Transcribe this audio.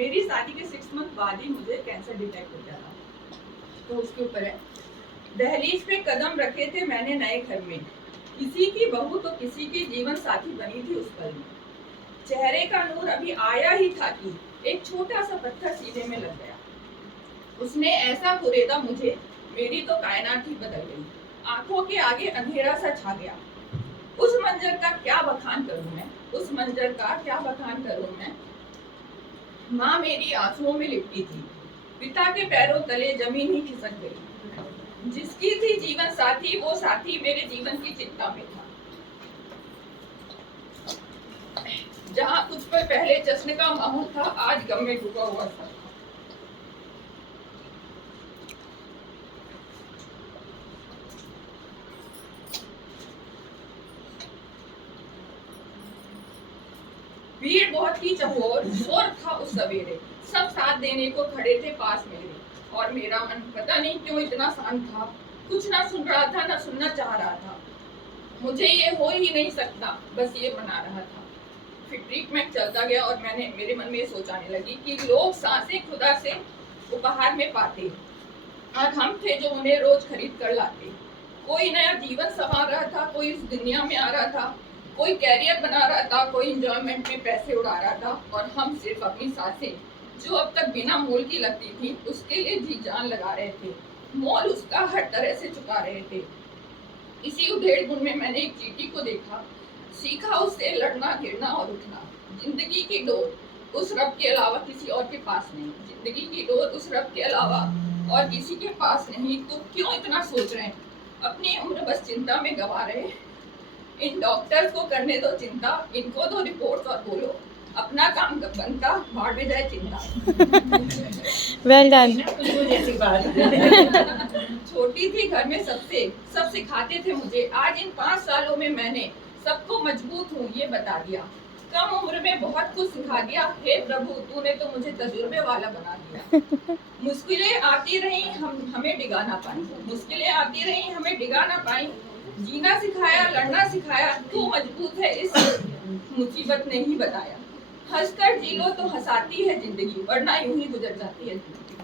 मेरी शादी के 6 मंथ बाद ही मुझे कैंसर डिटेक्ट हो गया था। तो उसके ऊपर है, दहलीज पे कदम रखे थे मैंने नए घर में, किसी की बहू तो किसी की जीवन साथी बनी थी उस पल में। चेहरे का नूर अभी आया ही था कि एक छोटा सा पत्थर सीने में लग गया। उसने ऐसा कुरेदा मुझे, मेरी तो कायनात ही बदल गई। आंखों के आगे अंधेरा सा छा गया। उस मंजर का क्या बखान करूं मैं, उस मंजर का क्या बखान करूं मैं। माँ मेरी आंसुओं में लिपटी थी, पिता के पैरों तले जमीन ही खिसक गई। जिसकी थी जीवन साथी वो साथी मेरे जीवन की चिंता में था। जहाँ कुछ पर पहले जश्न का माहौल था, आज गम में डूबा हुआ था। भीड़ बहुत ही चहोर, शोर था उस सवेरे, सब साथ देने को खड़े थे पास मेरे, और मेरा मन पता नहीं क्यों इतना शांत था। कुछ ना सुन रहा था, ना सुनना चाह रहा था। मुझे ये हो ही नहीं सकता, बस ये बना रहा था। फिर ट्रीटमेंट चलता गया और मेरे मन में ये सोच आने लगी कि लोग सांसें खुदा से उपहार में पाते, और हम थे जो उन्हें रोज खरीद कर लाते। कोई नया जीवन संवार रहा था, कोई इस दुनिया में आ रहा था, कोई कैरियर बना रहा था, कोई एंजॉयमेंट में पैसे उड़ा रहा था, और हम सिर्फ अपनी सांसें जो अब तक बिना मोल की लगती थी उसके लिए जी जान लगा रहे थे, मोल उसका हर तरह से चुका रहे थे। इसी उधेड़ बुन में मैंने एक चींटी को देखा, सीखा उससे लड़ना, गिरना और उठना। जिंदगी की डोर उस रब के अलावा किसी और के पास नहीं, जिंदगी की डोर उस रब के अलावा और किसी के पास नहीं। तो क्यों इतना सोच रहे हैं, अपनी उम्र बस चिंता में गवा रहे। इन डॉक्टर्स को करने दो चिंता, इनको दो रिपोर्ट्स और बोलो अपना काम कब बनता, भाड़ में जाए चिंता। Well done. जैसी बात। छोटी थी घर में सबसे, सब सिखाते थे मुझे। आज इन 5 सालों में मैंने सबको मजबूत हूँ ये बता दिया। कम उम्र में बहुत कुछ सिखा दिया, हे प्रभु तूने तो मुझे तजुर्बे वाला बना दिया। मुश्किलें आती रही हमें डिगा ना पाई, मुश्किलें आती रही हमें डिगा ना पाई। जीना सिखाया, लड़ना सिखाया, तू मजबूत है इस मुसीबत ने ही बताया। हंसकर जी लो तो हंसाती है जिंदगी, वरना यूं ही गुजर जाती है जिंदगी।